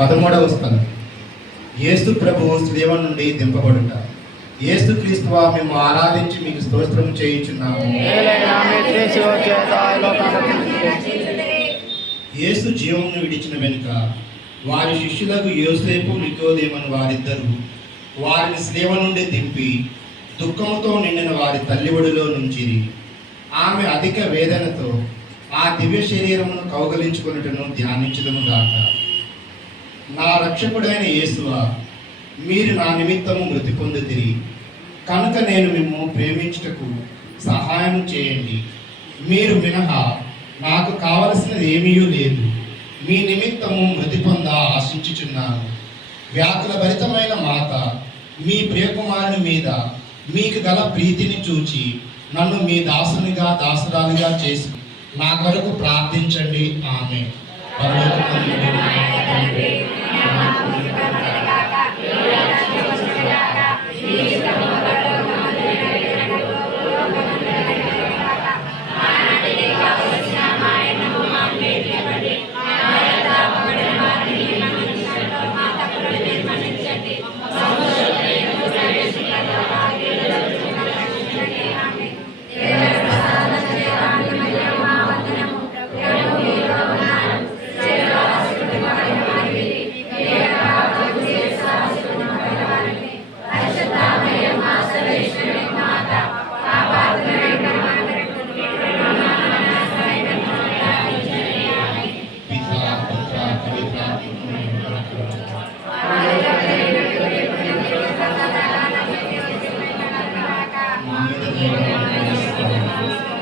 పదమూడవ స్థలం ఏసు ప్రభువు శ్రీవ నుండి దింపబడుట. ఏసు క్రీస్తు మేము ఆరాధించి మీకు స్తోత్రం చేయించున్నాము. ఏసు మీ జీవమును విడిచిన వెనుక వారి శిష్యులకు యోసేపు నికోదేమని వారిద్దరు వారిని శ్రీవ నుండి దింపి దుఃఖముతో నిండిన వారి తల్లిబడిలో నుంచిరి. ఆమె అధిక వేదనతో ఆ దివ్య శరీరమును కౌగలించుకున్నట్టును ధ్యానించదము దాకా నా రక్షకుడైన యేసువా మీరు నా నిమిత్తము మృతి పొందితిరి. కనుక నేను మిమ్ము ప్రేమించుటకు సహాయం చేయండి. మీరు మినహా నాకు కావలసినది ఏమీ లేదు. మీ నిమిత్తము మృతి పొంద ఆశించుచున్నాను. వ్యాకుల భరితమైన మాత మీ ప్రియకుమారుని మీద మీకు గల ప్రీతిని చూచి నన్ను మీ దాసునిగా దాసురాలుగా చేసి నా కొరకు ప్రార్థించండి. ఆమె 何?